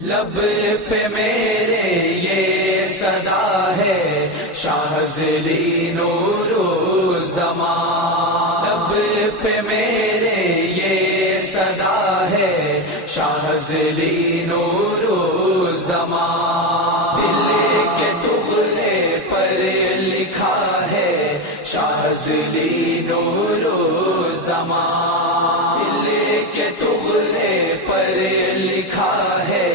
لب پہ میرے یہ صدا ہے شاہزلی نور زمان، لب پہ میرے یہ صدا ہے شاہزلی نور زمان، دل کے ٹکڑے پر لکھا ہے شاہزلی نور زمان، دل کے ٹکڑے پر لکھا ہے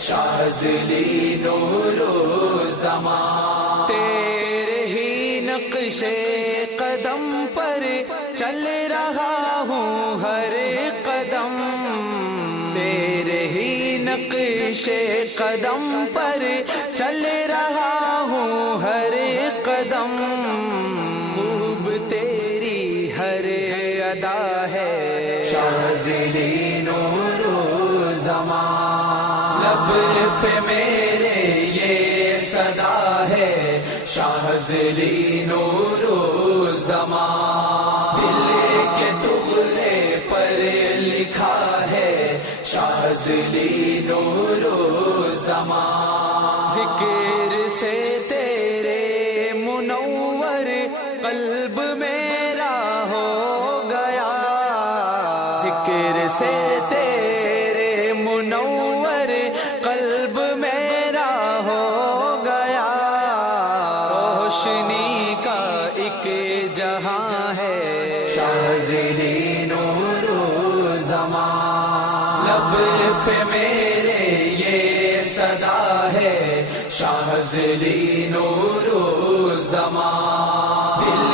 شاہزلی نور زمان، تیرے ہی نقش قدم پر چل رہا ہوں ہر قدم، تیرے ہی نقش قدم پر چل رہا ہوں ہر قدم، خوب تیری ہر ادا ہے شاہزلی نور زمان، لب پہ میرے یہ صدا ہے شاہزلی نور زمان، دل کے ٹکڑے پر لکھا ہے شاہزلی نور زمان، ذکر سے تیرے منور قلب میرا ہو گیا، ذکر سے تیرے منور قلب میرا ہو گیا، روشنی کا ایک جہاں ہے شاہزلی نور زمان، لب پہ میرے یہ صدا ہے شاہزلی نور زمان، دل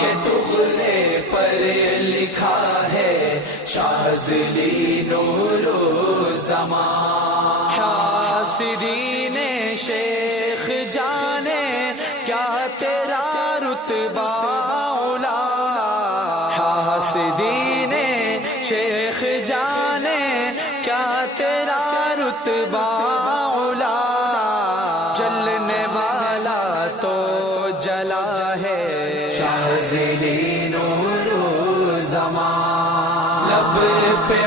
کے ٹکڑے پر لکھا ہے شاہزلی نور زمان، حاسدین شیخ جانے کیا تیرا رتبہ اولا، حاسدین شیخ جانے کیا تیرا رتبہ اولا، جلنے والا تو جلا ہے شاہزلی نور زمان، لب پہ